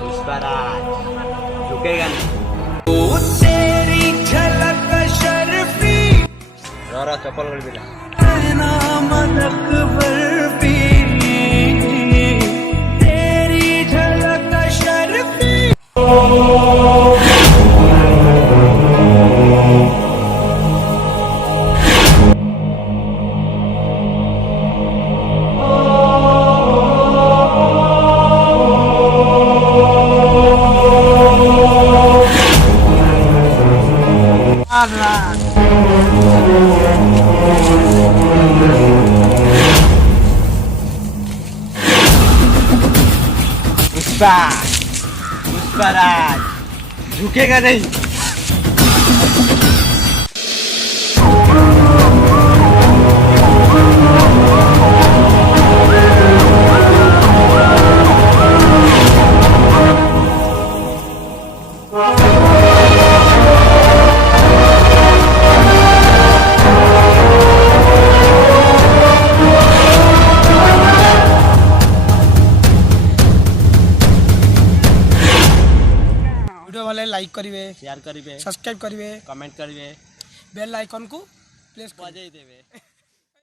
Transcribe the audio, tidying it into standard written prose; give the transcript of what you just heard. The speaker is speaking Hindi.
पुष्पराज झुकेगा नहीं। तेरी झलक शर्फी रो चप्पल कर दिला मदक बर्फी तेरी झलक शर्फी पुष्पराज झुकेगा नहीं। वीडियो वाले लाइक करिवे, शेयर करिवे, सब्सक्राइब करिवे, कमेंट करिवे, बेल आइकन को प्रेस बजाई देवे।